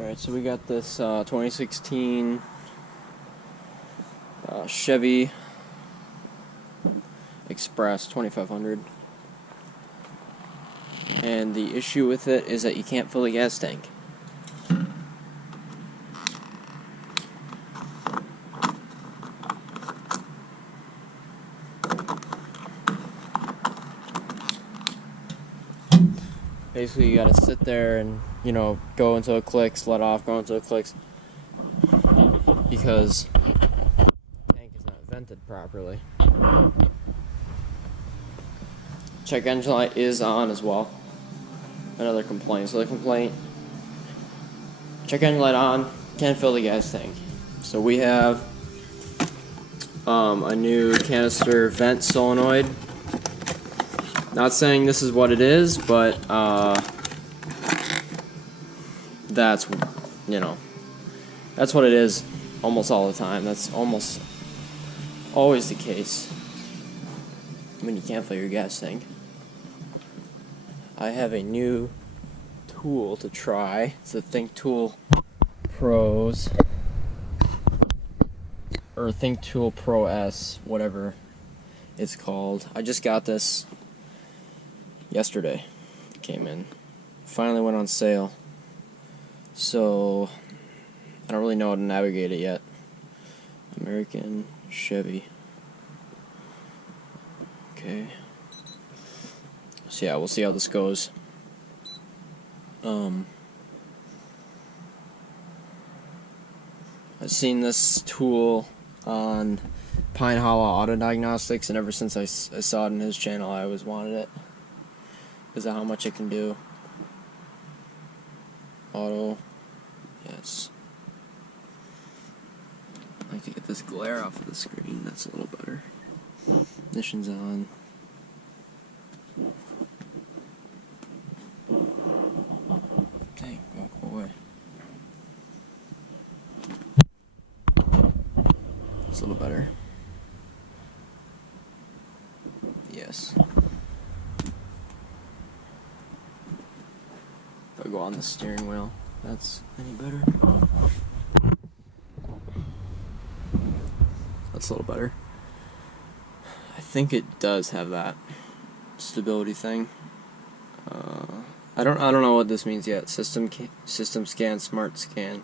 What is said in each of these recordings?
Alright, so we got this 2016 Chevy Express 2500, and the issue with it is that you can't fill the gas tank. Basically, you gotta sit there and, go until it clicks, let off, go until it clicks, because the tank is not vented properly. Check engine light is on as well. Another complaint. So the complaint: check engine light on, can't fill the gas tank. So we have a new canister vent solenoid. Not saying this is what it is, but that's what it is almost all the time. That's almost always the case when you can't fill your gas tank. I have a new tool to try. It's the Think Tool Pros, or Think Tool Pro S, whatever it's called. I just got this yesterday. It came in. Finally went on sale. So I don't really know how to navigate it yet. American Chevy. Okay. So yeah, we'll see how this goes. I've seen this tool on Pine Hollow Auto Diagnostics, and ever since I saw it in his channel, I always wanted it because of how much it can do. Auto, yes. I like to get this glare off of the screen. That's a little better. Ignition's on. Dang, walk away. It's a little better. Yes. If I go on the steering wheel, that's any better. That's a little better. I think it does have that stability thing. I don't know what this means yet. System scan, smart scan.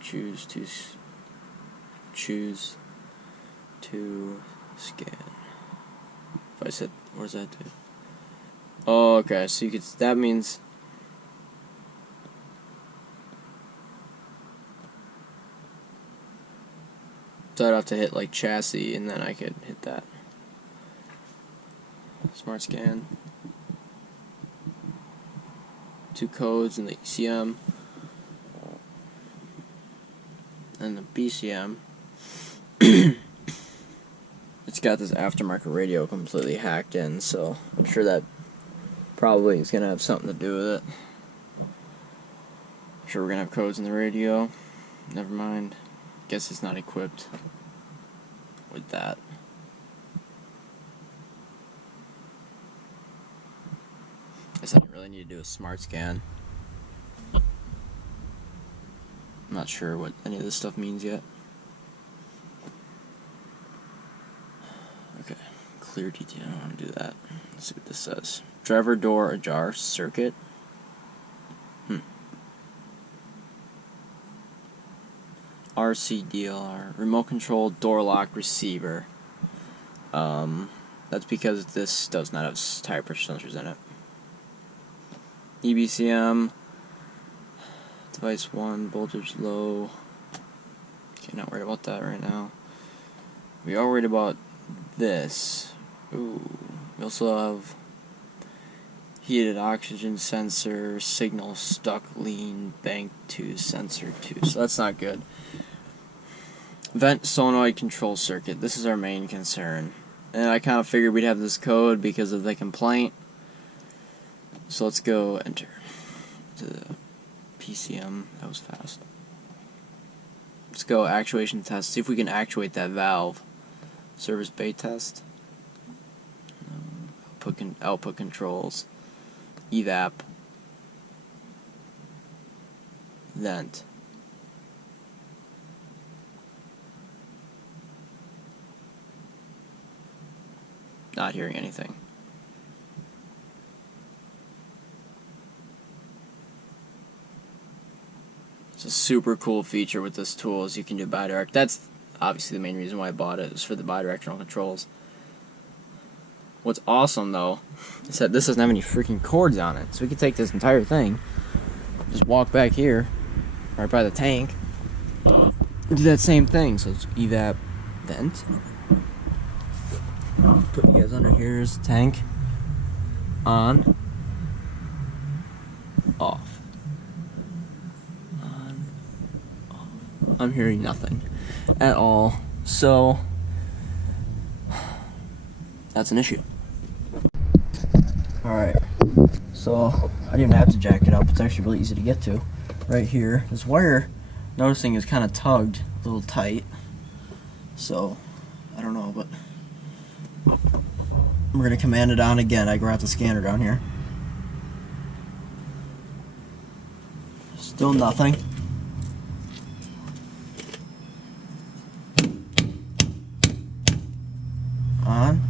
Choose to scan. If I said, what does that do? Oh, okay. So you could. That means. So I'd have to hit like chassis, and then I could hit that. Smart scan. 2 codes in the ECM and the BCM. It's got this aftermarket radio completely hacked in, so I'm sure that probably is going to have something to do with it. I'm sure we're going to have codes in the radio. Never mind. Guess it's not equipped with that. Guess I didn't really need to do a smart scan. I'm not sure what any of this stuff means yet. Okay, clear detail. I don't want to do that. Let's see what this says. Driver door ajar circuit. RCDLR, remote control door lock receiver. That's because this does not have tire pressure sensors in it. EBCM, device 1, voltage low. Okay, not worried about that right now. We are worried about this. Ooh, we also have heated oxygen sensor, signal stuck lean, bank 2, sensor 2. So that's not good. Vent solenoid control circuit. This is our main concern. And I kind of figured we'd have this code because of the complaint. So let's go enter to the PCM. That was fast. Let's go actuation test. See if we can actuate that valve. Service bay test. Output controls. Evap. vent. Not hearing anything. It's a super cool feature with this tool is you can do bidirect. That's obviously the main reason why I bought it, is for the bidirectional controls. What's awesome though is that this doesn't have any freaking cords on it. So we could take this entire thing, just walk back here, right by the tank, and do that same thing. So it's evap, vent. Put you guys under here is the tank. On, off. On, off. I'm hearing nothing at all. So that's an issue. Alright, so I didn't have to jack it up. It's actually really easy to get to. Right here, this wire, noticing, is kind of tugged a little tight. So, I don't know, but we're going to command it on again. I grabbed the scanner down here. Still nothing. On.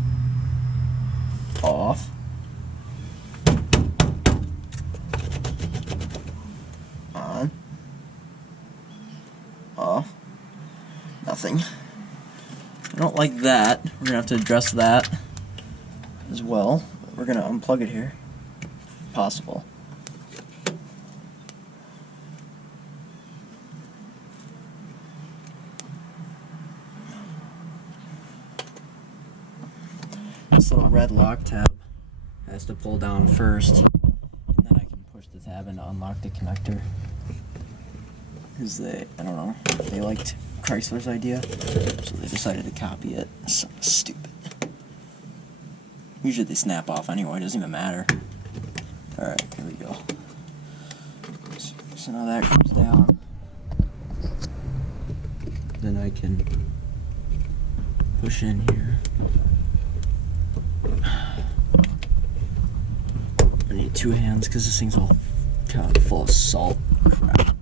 Off. On. Off. Nothing. I don't like that. We're gonna have to address that as well. We're gonna unplug it here, if possible. This little red lock tab has to pull down first, and then I can push the tab and unlock the connector. Because I don't know, they liked Chrysler's idea, so they decided to copy it. So stupid. Usually they snap off anyway, it doesn't even matter. Alright, here we go. So now that comes down. Then I can push in here. I need two hands because this thing's all kind of full of salt. Crap.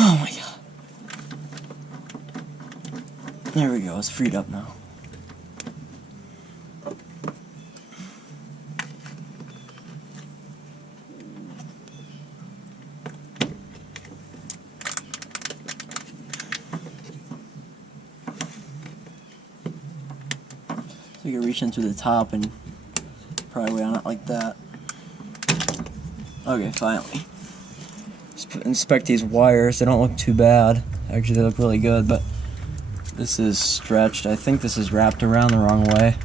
Oh my god. There we go, it's freed up now. So you can reach in through the top and probably way on it like that. Okay, finally. Inspect these wires. They don't look too bad. Actually, they look really good, but this is stretched. I think this is wrapped around the wrong way.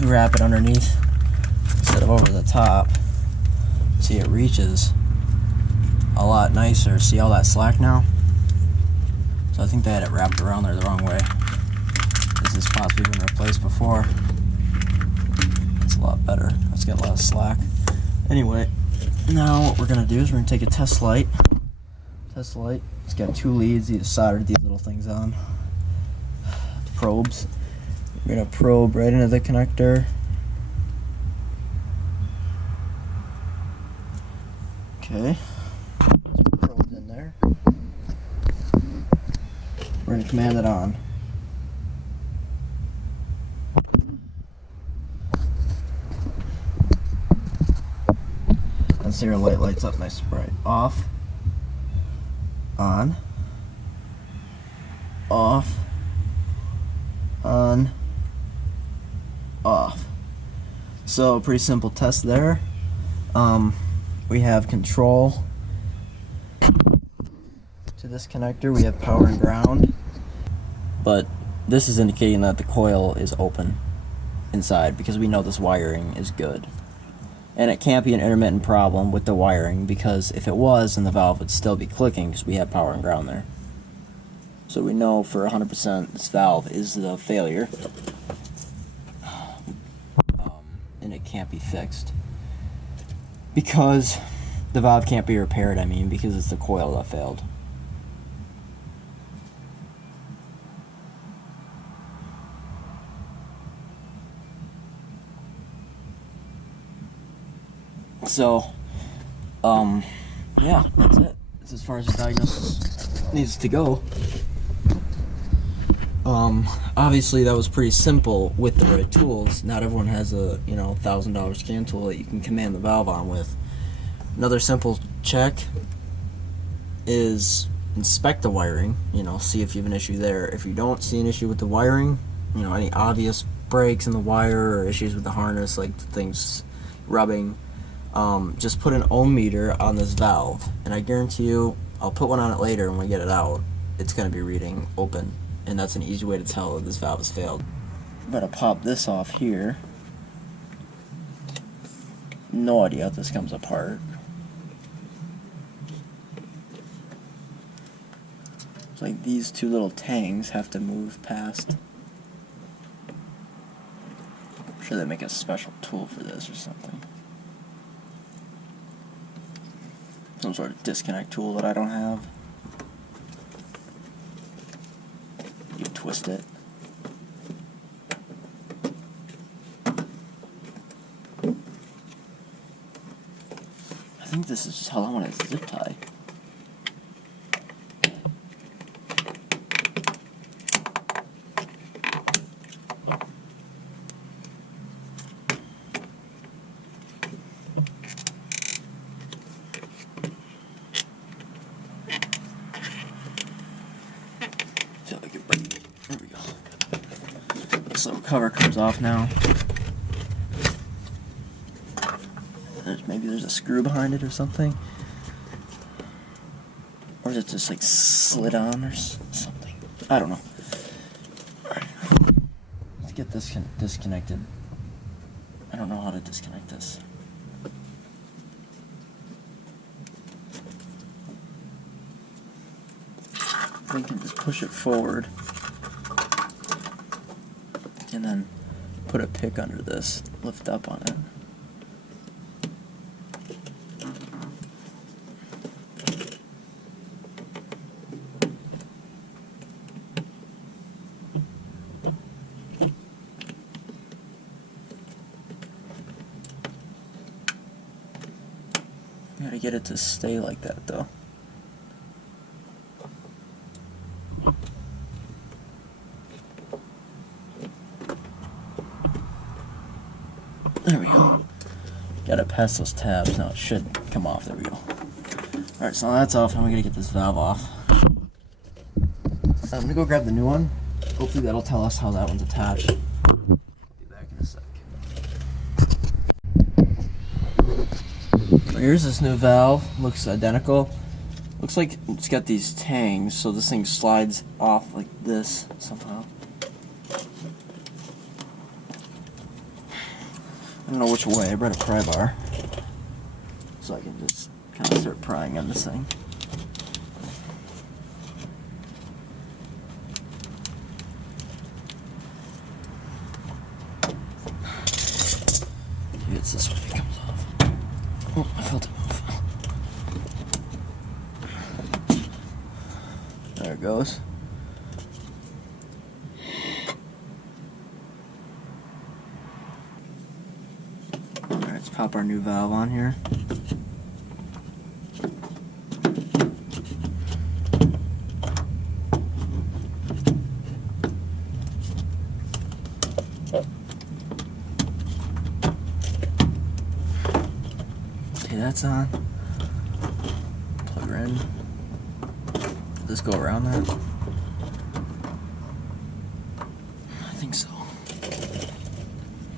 We wrap it underneath instead of over the top. See, it reaches a lot nicer. See all that slack now? So I think they had it wrapped around there the wrong way. This has possibly been replaced before. It's a lot better. Let's get a lot of slack. Anyway, now what we're gonna do is we're gonna take a test light. Test light. It's got two leads. You just soldered these little things on. Probes. We're gonna probe right into the connector. Okay. Probes in there. We're gonna command it on. And see our light lights up nice and bright. Off. On. Off. On. Off. So pretty simple test there. We have control to this connector. We have power and ground. But this is indicating that the coil is open inside because we know this wiring is good. And it can't be an intermittent problem with the wiring because if it was, then the valve would still be clicking because we have power and ground there. So we know for 100% this valve is the failure, and it can't be fixed because the valve can't be repaired. I mean, because it's the coil that failed. So, yeah, that's it. That's as far as the diagnosis needs to go. Obviously that was pretty simple with the right tools. Not everyone has a, $1,000 scan tool that you can command the valve on with. Another simple check is inspect the wiring, see if you have an issue there. If you don't see an issue with the wiring, any obvious breaks in the wire or issues with the harness, like things rubbing, just put an ohm meter on this valve, and I guarantee you, I'll put one on it later when we get it out, it's going to be reading open, and that's an easy way to tell that this valve has failed. I'm going to pop this off here. No idea how this comes apart. It's like these two little tangs have to move past. I'm sure they make a special tool for this or something. Some sort of disconnect tool that I don't have. You twist it. I think this is just how I want to zip tie. There we go. This little cover comes off now. Maybe there's a screw behind it or something. Or is it just like slid on or something? I don't know. Alright. Let's get this disconnected. I don't know how to disconnect this. I can just push it forward and then put a pick under this, lift up on it. Gotta get it to stay like that though. There we go. Gotta pass those tabs. Now it should come off. There we go. Alright, so that's off. Now we gotta get this valve off. I'm gonna go grab the new one. Hopefully that'll tell us how that one's attached. I'll be back in a sec. So here's this new valve. Looks identical. Looks like it's got these tangs, so this thing slides off like this somehow. I don't know which way. I brought a pry bar, so I can just kind of start prying on this thing. Maybe it's this way it comes off. Oh, I felt it move. There it goes. Let's pop our new valve on here. Okay, that's on. Plug her in. Does this go around that? I think so.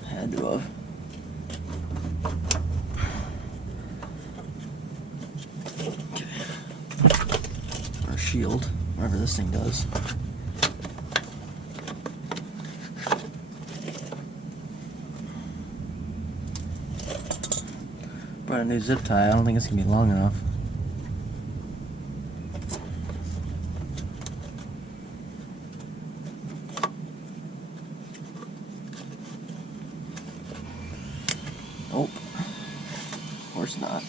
Had to have. Shield, whatever this thing does. Brought a new zip tie. I don't think it's gonna be long enough. course not.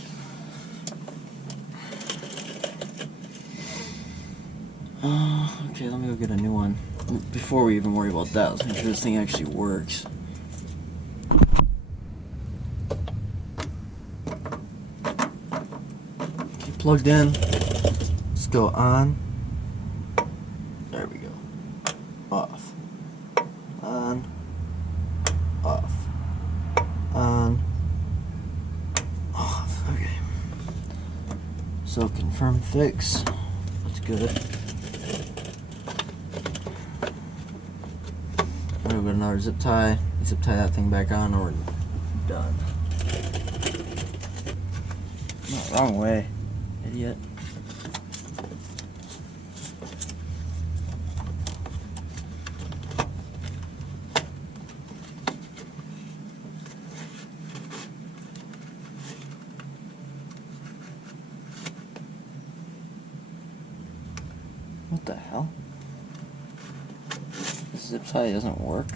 Okay, let me go get a new one. Before we even worry about that, let's make sure this thing actually works. Okay, plugged in. Let's go on. There we go. Off. On. Off. On. Off. Okay. So confirm fix. That's good. We'll get another zip tie that thing back on, or we're done. No, wrong way, idiot. What the hell? This zip tie doesn't work.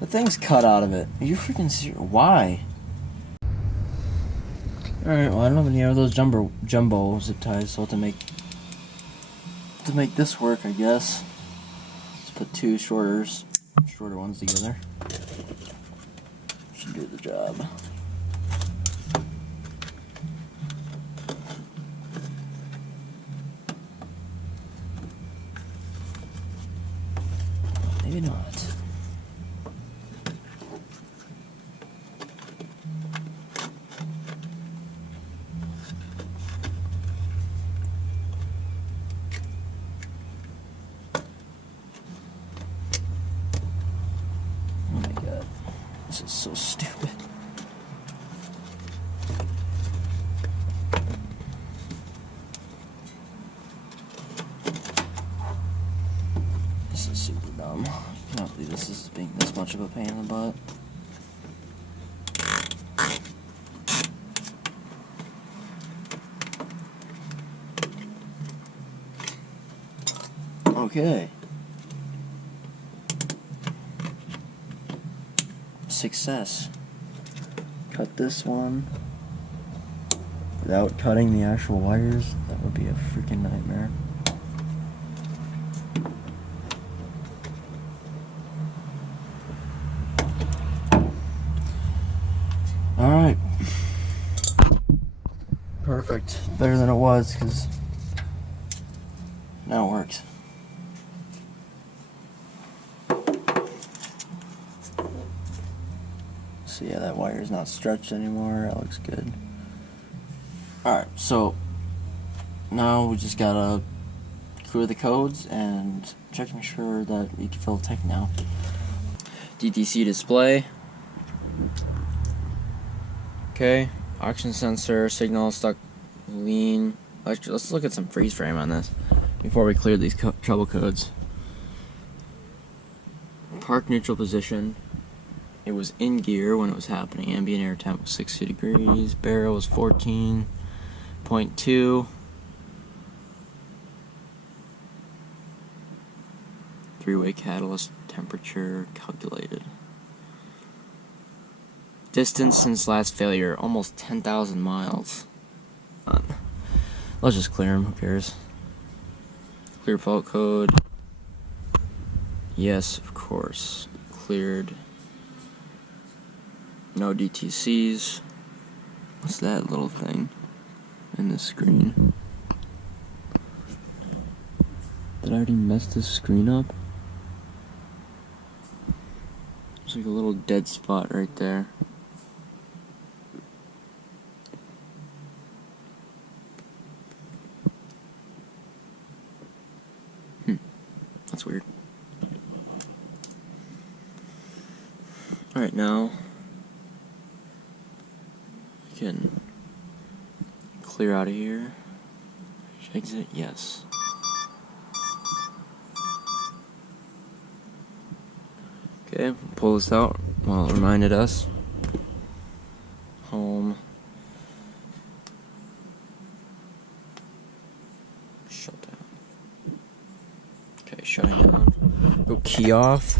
The thing's cut out of it. Are you freaking serious? Why? Alright, well I don't have any of those jumbo zip ties, so to make this work, I guess. Let's put two shorter ones together. Should do the job. Maybe not. Oh my god. This is so stupid. This is super dumb. I cannot believe this is being this much of a pain in the butt. Okay. Success. Cut this one without cutting the actual wires. That would be a freaking nightmare. Alright. Perfect. Better than it was, because now it works. So yeah, that wire is not stretched anymore. That looks good. Alright, so now we just gotta clear the codes and check to make sure that we can fill the tank now. DTC display. Okay, oxygen sensor, signal stuck lean. Actually, let's look at some freeze frame on this before we clear these trouble codes. Park neutral position. It was in gear when it was happening. Ambient air temp was 60 degrees. Barrel was 14.2. Three-way catalyst temperature calculated. Distance since last failure, almost 10,000 miles. Let's just clear them, who cares? Clear fault code. Yes, of course. Cleared. No DTCs. What's that little thing in the screen? Did I already mess this screen up? There's like a little dead spot right there. That's weird. Alright, now we can clear out of here. Exit, yes. Okay, pull this out. Well, it reminded us. Home. Shut down. Okay, shutting down. Go key off.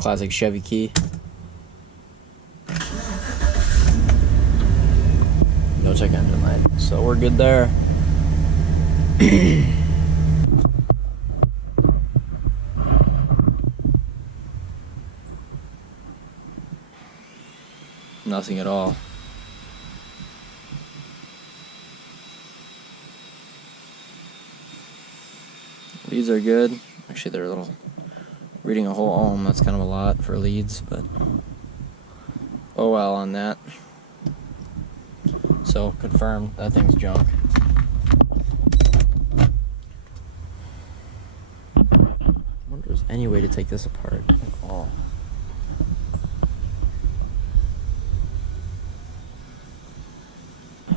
classic Chevy key. No check engine light. So we're good there. Nothing at all. Leads are good. Actually, they're a little, reading a whole ohm, that's kind of a lot for leads, but oh well on that. So, confirmed, that thing's junk. I wonder if there's any way to take this apart at all.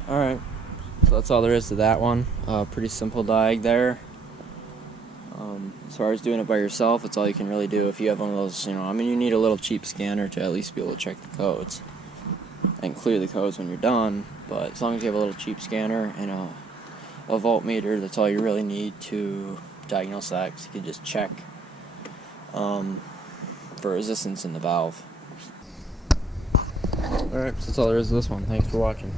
Alright, so that's all there is to that one. Pretty simple diag there. As far as doing it by yourself, it's all you can really do. If you have one of those, you need a little cheap scanner to at least be able to check the codes and clear the codes when you're done. But as long as you have a little cheap scanner and a voltmeter, that's all you really need to diagnose that. 'Cause you can just check for resistance in the valve. Alright, so that's all there is to this one. Thanks for watching.